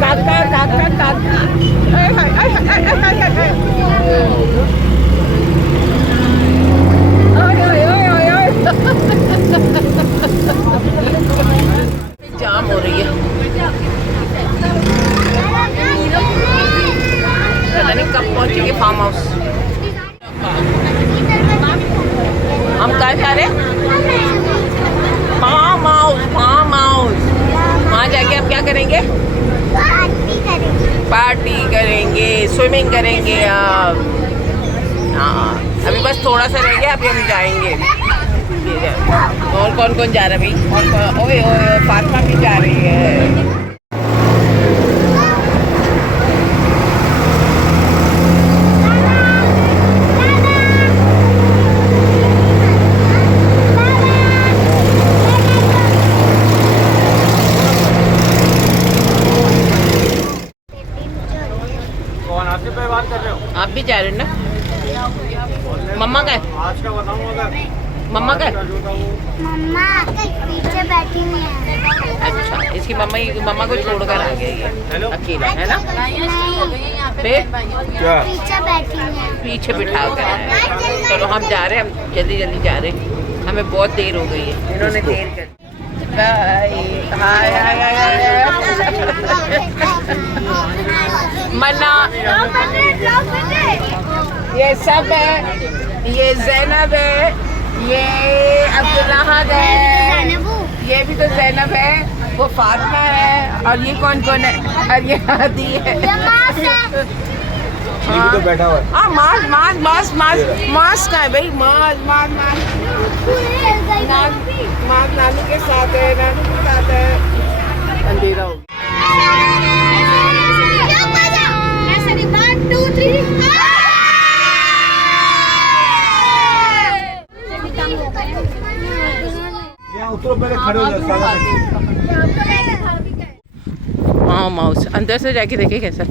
काका काका काका हाय हाय हाय हाय हाय हाय जाम हो रही है। पता नहीं कब पहुंचेंगे फार्म हाउस। हम कहाँ जा रहे हैं? Farm house. फार्म हाउस वहाँ जाके हम क्या करेंगे? पार्टी करेंगे, स्विमिंग करेंगे। हाँ अभी बस थोड़ा सा रह गया, अभी हम जाएंगे। और कौन कौन जा रहा है भाई? ओए ओए फातिमा भी जा रही है। आप भी जा रहे हो ना? मम्मा का है? आज का बताऊंगा। मम्मा का? मम्मा पीछे बैठी हुई है। अच्छा इसकी मम्मा को छोड़कर आ गया ये अकेला, है ना? फिर क्या पीछे बैठी हुई है। पीछे बिठा कर आया। चलो हम जा रहे हैं, हम जल्दी जल्दी जा रहे हैं, हमें बहुत देर हो गई है, इन्होंने देर कर। बाय हाय हाय हाय मन्ना ये सब है, ये जैनब है, ये अब्दुल्लाहद है, ये भी तो जैनब है, वो फातिमा है, और ये कौन कौन है? और ये हादी है। ये भी तो बैठा हुआ है। हाँ mask mask mask mask mask का है भाई, मास्क मास्क मास्क मास्क नानू के साथ है, नानू के साथ है। अंधेरा हो गया। उतरो पहले, खड़े हो जाओ। हाँ माउस अंदर से जाके देखे कैसा।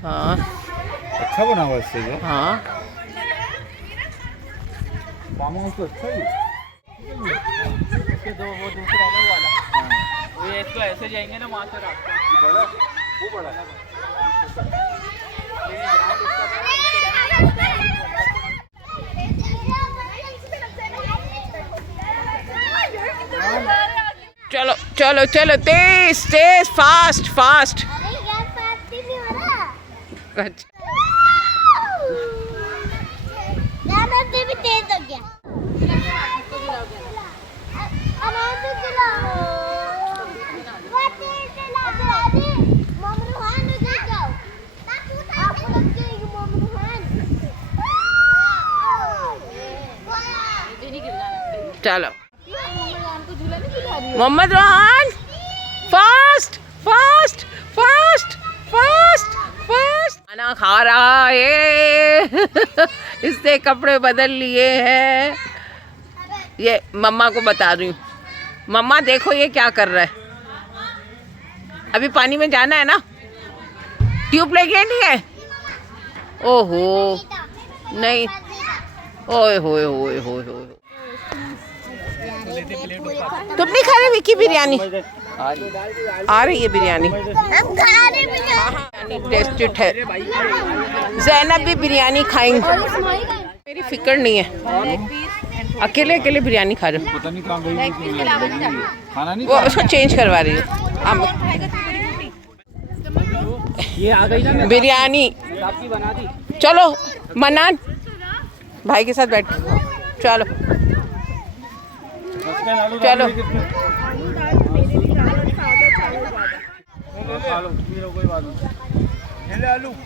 हाँ अच्छा बना हुआ इससे जो। हाँ फार्म हाउस तो अच्छा ही। इसके दो वो दूसरा है ना वाला। ये इसको ऐसे जाएंगे ना वहाँ से रास्ता बड़ा वो बड़ा चलो चलो चलो तेज तेज फास्ट फास्ट। अरे यार फास्ट नहीं हो रहा। ज़्यादा से भी तेज हो गया। अनाउंस चलाओ। वो तेज चलाओ। ममरूहान उधर जाओ। आप लोग जाइए ममरूहान। चलो Mohammed Rohan fast fast fast fast fast. खाना खा रहा है इसने कपड़े बदल लिए हैं। ये मम्मा को बता रही हूँ, मम्मा देखो ये क्या कर रहा है। अभी पानी में जाना है ना? ट्यूब लेके नहीं है? ओहो नहीं, ओए होए होए होए होए। तुम नहीं खा रहे विक्की बिरयानी? आ रही है बिरयानी, टेस्टेड है। ज़ैनब भी बिरयानी खाएंगे, मेरी फिक्र नहीं है। अकेले अकेले बिरयानी खा रहे हो। पता नहीं कहाँ गई खाना नहीं। वो उसको चेंज करवा रही हूँ। ये आ गई ना बिरयानी आपकी बना दी। चलो मन्नान भाई के साथ बैठ। चलो चलो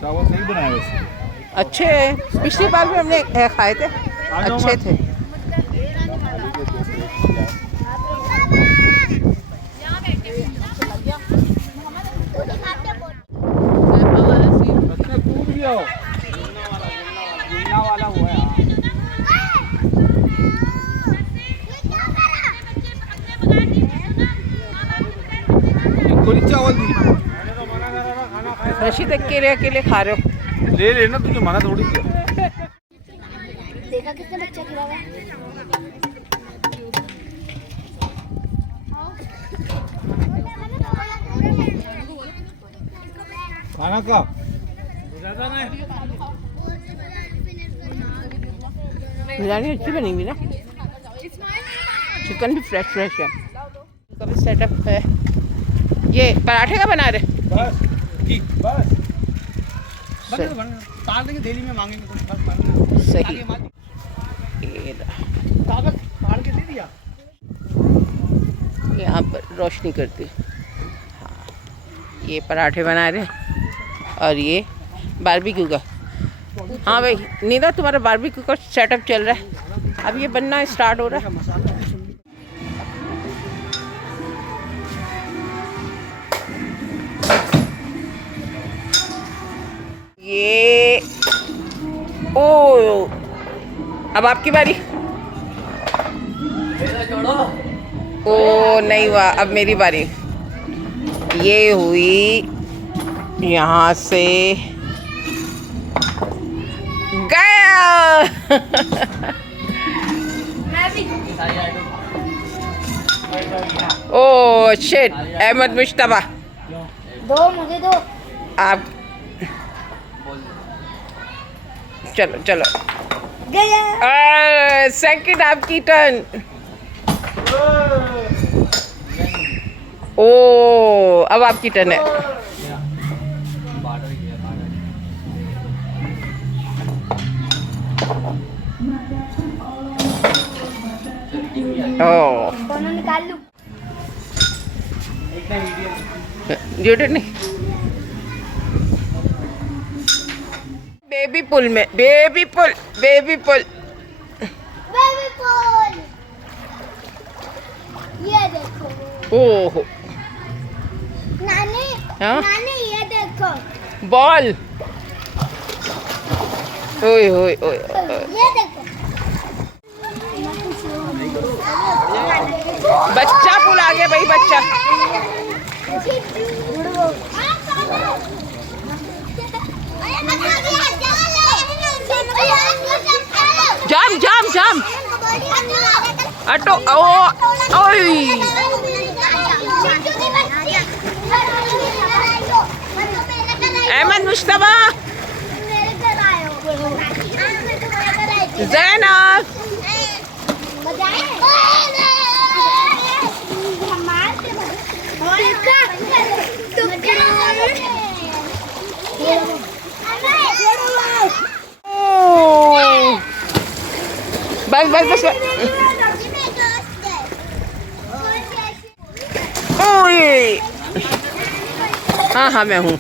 चावल सही बनाया वैसे। अच्छे हैं, पिछली बार भी हमने खाए थे, अच्छे थे। वाला हुआ है। रशीद अकेले अकेले खा रहे हो। ले लेना, तुझे मना थोड़ी किया। देखा किसने बच्चा गिरा हुआ है? खाना का बिरयानी अच्छी बनी हुई ना, चिकन भी फ्रेश फ्रेश है। का भी सेटअप है। ये पराठे का बना रहे? बस ठीक, बस तार देंगे, दिल्ली में मांगेंगे तो सही। कागज फाड़ के दे दिया। यहाँ पर रोशनी करती। हाँ, ये पराठे बना रहे और ये बारबेक्यू का। हाँ भाई निदा, तुम्हारा बारबेक्यू का सेटअप चल रहा है, अब ये बनना स्टार्ट हो रहा है। ये ओ, अब आपकी बारी। ओ नहीं हुआ, अब मेरी बारी। ये हुई यहाँ से गया। ओ शिट, अहमद मुश्तबा, दो मुझे दो। आप चलो चलो। गया। सेकंड आपकी टर्न। ओ अब आपकी टर्न है। ओ दोनों निकाल लूं। ड्यूटी नहीं। बेबी पुल में, baby pool, baby pool. Baby pool. ये देखो। ओहो नानी, हाँ? नानी ये देखो। बॉल। ओए ओए ओए ओए। ये देखो। बच्चा पुल आ गया भाई, बच्चा। जाम जाम जाम। ऑटो ओ ओए। अहमद मुश्तबा, ज़ैनब। बस बस बस, बस। ओए हाँ हाँ मैं हूँ।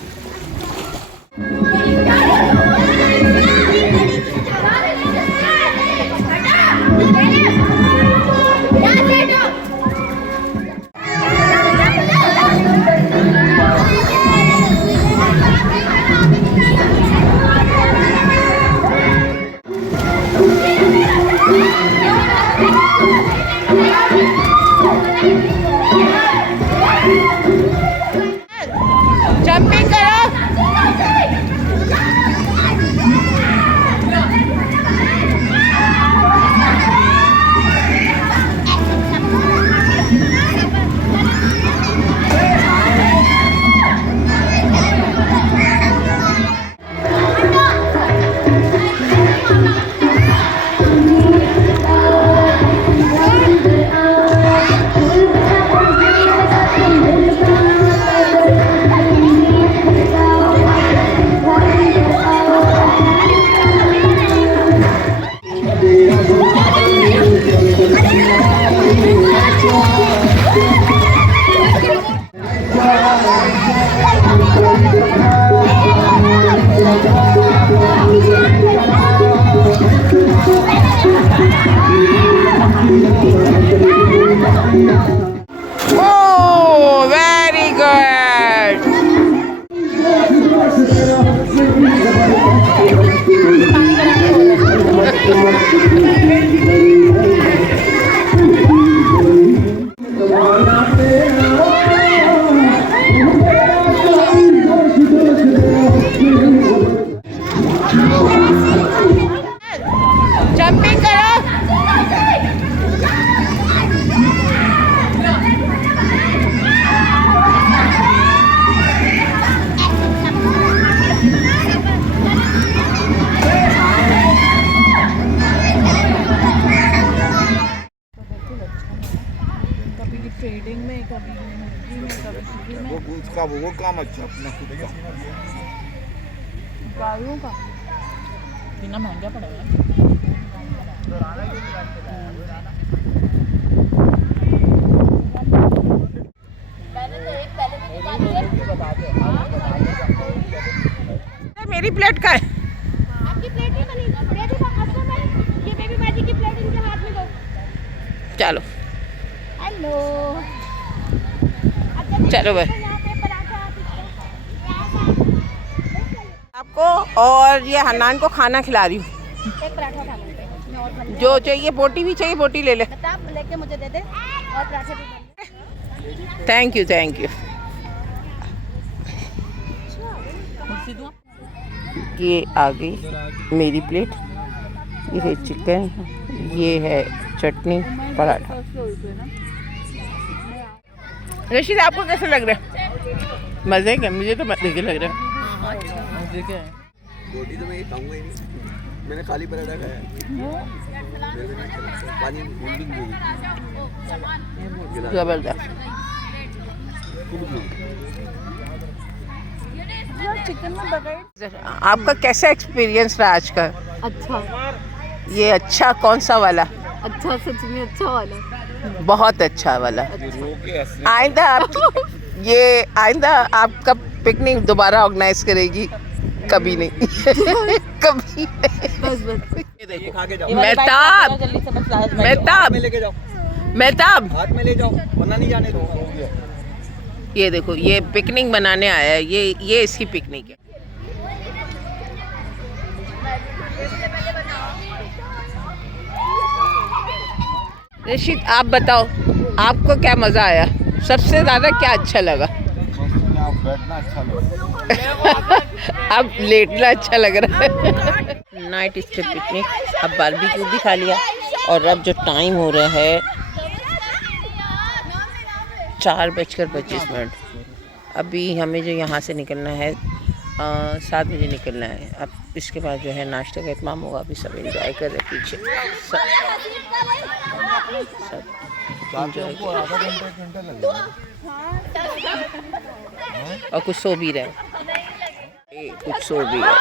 जंपिंग करो। वो उसका वो काम अच्छा अपना खुद का गाड़ियों का कितना महंगा पड़ेगा। मेरी प्लेट का है। आपकी प्लेट ही बनी, प्लेट ही खत्म है। ये बेबी बाजी की प्लेट इनके हाथ में दो। चलो हेलो। चलो भाई, यहाँ पे पराठा आपको और ये हन्नान को खाना खिला रही हूँ। एक पराठा खा लेते हैं। मैं और खा लेती जो चाहिए, बोटी भी चाहिए, बोटी ले ले। हूँ। बता लेके मुझे दे दे और पराठे भी बन दे। Thank you thank you. ये आ गई मेरी प्लेट। ये है चिकन, ये है चटनी, पराठा। रशीद आपको कैसे लग रहा है? मज़े के? मुझे तो मज़े के लग रहा है। रोटी तो मैं ये खाऊंगा ही नहीं, मैंने खाली पराठा खाया पानी ज़बरदस्त। चिकन में बगैर आपका कैसा एक्सपीरियंस रहा आज का? अच्छा, ये अच्छा कौन सा वाला? अच्छा सच में अच्छा वाला, बहुत अच्छा वाला। रोके ऐसे आइंदा आइंदा आपका पिकनिक दोबारा ऑर्गेनाइज करेगी? कभी नहीं कभी नहीं। बस बस। ये देखो, खा के जाओ, मेहताब जल्दी से बस लास्ट मेहताब में लेके जाओ, मेहताब, हाथ में ले जाओ वरना नहीं जाने दूंगा। ये देखो, ये पिकनिक बनाने आया है। ये इसकी पिकनिक है। रशीद आप बताओ, आपको क्या मज़ा आया? सबसे ज़्यादा क्या अच्छा लगा? आप बैठना अच्छा लगता अब लेटना अच्छा लग रहा है। नाइट स्टे पिकनिक, अब बारबेक्यू भी खा लिया और अब जो टाइम हो रहा है 4:25। अभी हमें जो यहाँ से निकलना है 7 बजे निकलना है। अब इसके बाद जो है नाश्ते का इत्माम होगा। अभी सब एंजॉय कर रहे पीछे, सब enjoy कर आधा घंटा 1 घंटा लगेगा। और कुछ सो भी रहे, कुछ सो भी रहे।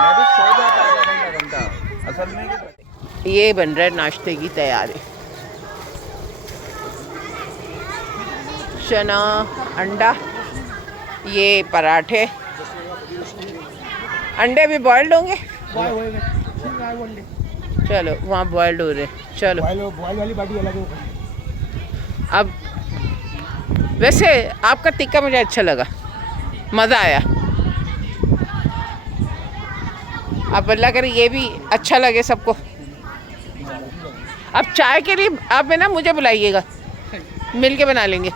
मैं भी सो जाता आधा घंटा असल में। ये बन रहा है नाश्ते की तैयारी। चना, अंडा, ये पराठे। अंडे भी बॉइल्ड होंगे। चलो वहाँ बॉइल्ड हो रहे। चलो बॉयल वाली बाटी अलग है। अब वैसे आपका टिक्का मुझे अच्छा लगा, मज़ा आया। अब अल्लाह करे ये भी अच्छा लगे सबको। अब चाय के लिए आप है ना मुझे बुलाइएगा, मिल के बना लेंगे,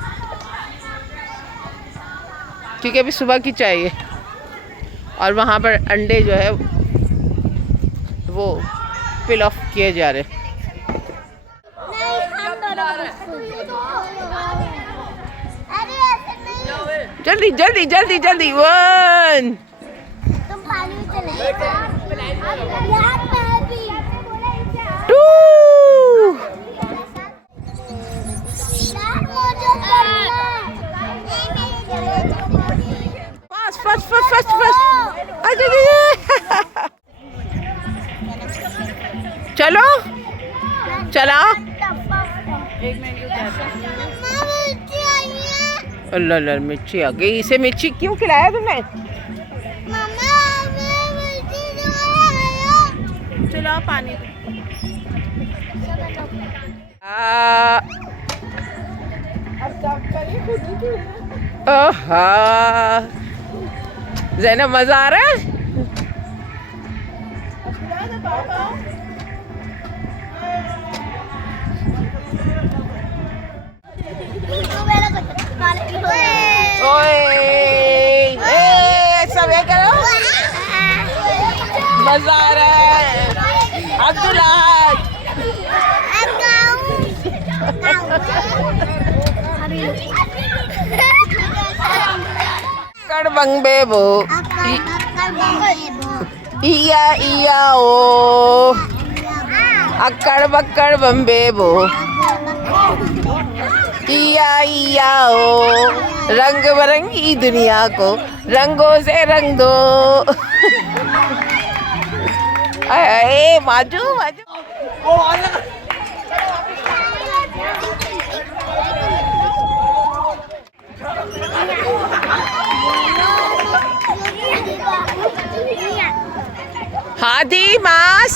क्योंकि अभी सुबह की चाय है। और वहाँ पर अंडे जो है वो पिल ऑफ किए जा रहे। जल्दी जल्दी जल्दी जल्दी। 1 तुम पानी में चले यहाँ पे भी 2 फर्स्ट। चलो चला। अल्लाह अल्लाह, मिर्ची आ गई। इसे मिर्ची क्यों खिलाया तुमने? चलो पानी ज़ैनब मज़ा आ रहा है? ओए सब ये करो, मज़ा आ रहा है। अब्दुल्ला बंग बेबो इया इया ओ अक्कड़ बक्कड़ बम्बे बो इया ओ रंग बरंगी दुनिया को रंगों से रंग दो ए माजू माजू हादी मास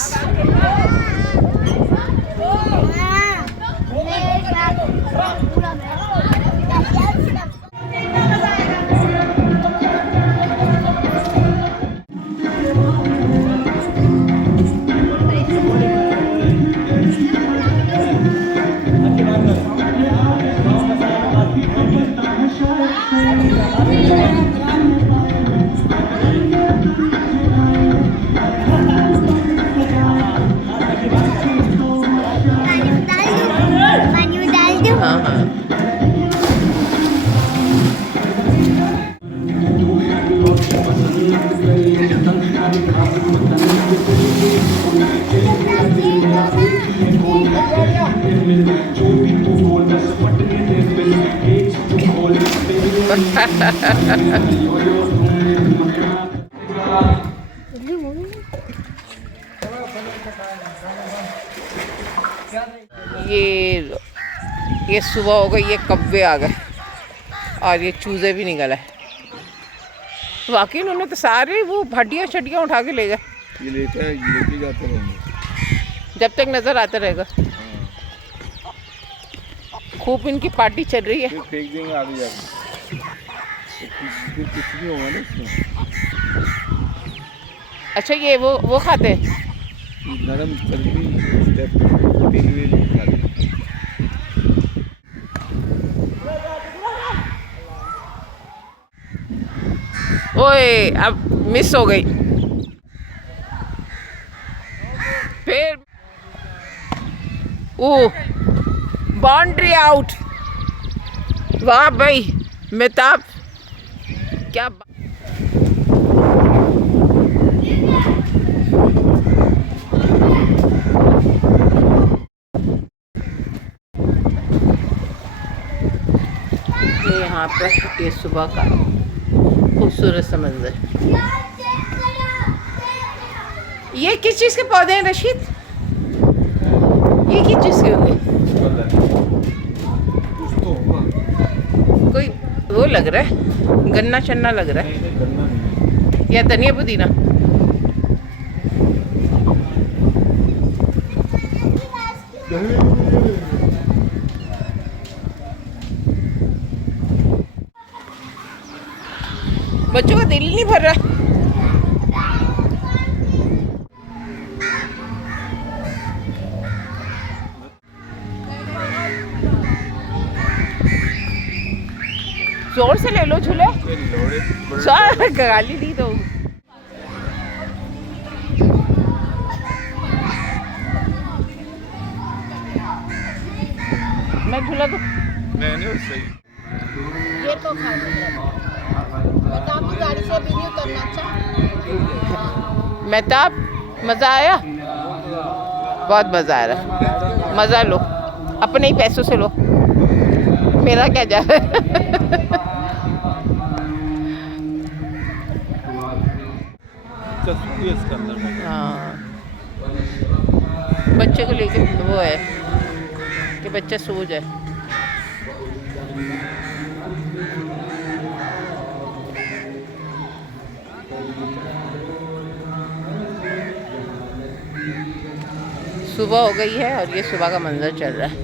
हाँ हाँ ये सुबह हो गई, ये कब्बे आ गए और ये चूजे भी निकल आए। वाकई उन्होंने तो सारे वो हड्डियाँ शड्डियाँ उठा के ले गए। ये लेके जाते रहेंगे जब तक नज़र आता रहेगा। खूब इनकी पार्टी चल रही है। फिर फेंक देंगे आगे जाके, फिर कुछ भी होगा ना इसमें। अच्छा ये वो खाते हैं नरम चर्बी तेल वेल निकाले। ओए अब मिस हो गई। फिर बाउंड्री आउट। वाह भाई मेहताब क्या ये यहाँ पर ये सुबह का खूबसूरत सा मंजर। ये किस चीज़ के पौधे हैं रशीद? ये किस चीज़ के होंगे? कोई वो लग रहा है, गन्ना चन्ना लग रहा है या धनिया पुदीना। बच्चों का दिल ही नहीं भर रहा। जोर से ले लो झूले। गाली दी दो। मैं झूला तो नहीं सही। ये तो खा मेहताब की गाड़ी से वीडियो करना। अच्छा मेहताब मज़ा आया? बहुत मज़ा आ रहा है। मज़ा लो, अपने ही पैसों से लो, मेरा क्या जा रहा है। हाँ बच्चे को लेके वो है कि बच्चा सो जाए। सुबह हो गई है और ये सुबह का मंजर चल रहा है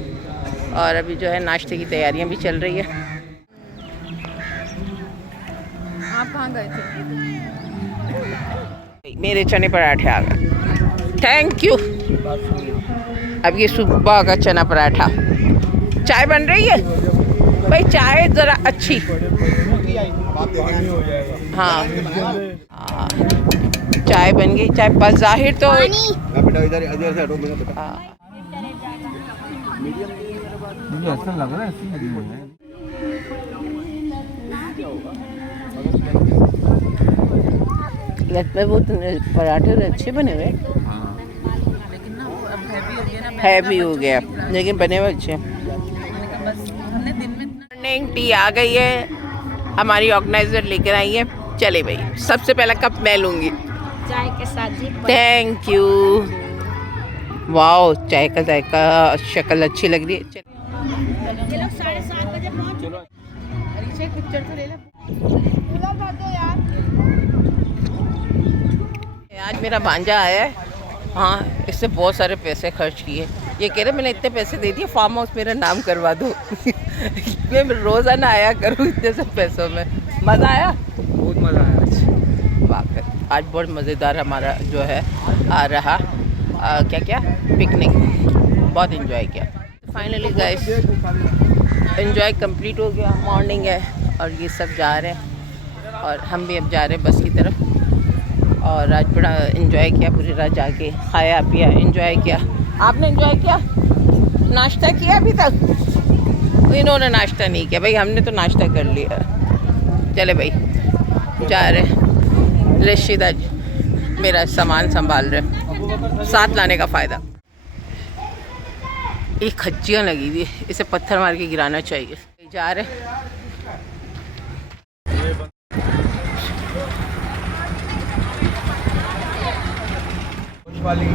और अभी जो है नाश्ते की तैयारियां भी चल रही है। आप कहाँ गए थे? मेरे चने पराठे आ गए। Thank you. अब ये सुबह का चना पराठा। चाय बन रही है भाई, चाय ज़रा अच्छी। हाँ चाय बन गई। चाय बज़ाहिर तो ऐसा लग रहा है लगता है वो पराठे अच्छे बने हुए। लेकिन ना वो अब हैवी हो गया हैवी हो गया, लेकिन बने हुए अच्छे। मॉर्निंग टी आ गई है, हमारी ऑर्गेनाइजर लेकर आई है। चले भाई, सबसे पहला कप मैं लूँगी। चाय के साथ जी थैंक यू। वाओ, चाय का जायका, शक्ल अच्छी लग रही है। ये लोग 7:30 बजे पहुँच पिक्चर तो ले लो पूरा भर दो यार। आज मेरा भांजा आया है, हाँ, इससे बहुत सारे पैसे खर्च किए। ये कह रहे मैंने इतने पैसे दे दिए, फार्म हाउस मेरा नाम करवा दो। मैं रोज़ाना आया करूँ इतने सब पैसों में। मज़ा आया, बहुत मज़ा आया आज। वाकई आज बहुत मज़ेदार हमारा जो है आ रहा क्या पिकनिक, बहुत इन्जॉय किया। फाइनली गाइस इन्जॉय कंप्लीट हो गया। मॉर्निंग है और ये सब जा रहे हैं और हम भी अब जा रहे हैं बस की तरफ। और आज बड़ा इन्जॉय किया, पूरी रात जाके खाया पिया, इन्जॉय किया। आपने इन्जॉय किया? नाश्ता किया अभी तक? इन्होंने नाश्ता नहीं किया भाई, हमने तो नाश्ता कर लिया। चले भाई, जा रहे। रशीदा जी मेरा सामान संभाल रहे, साथ लाने का फ़ायदा। एक खच्चियाँ लगी हुई है, इसे पत्थर मार के गिराना चाहिए। जा रहे वाली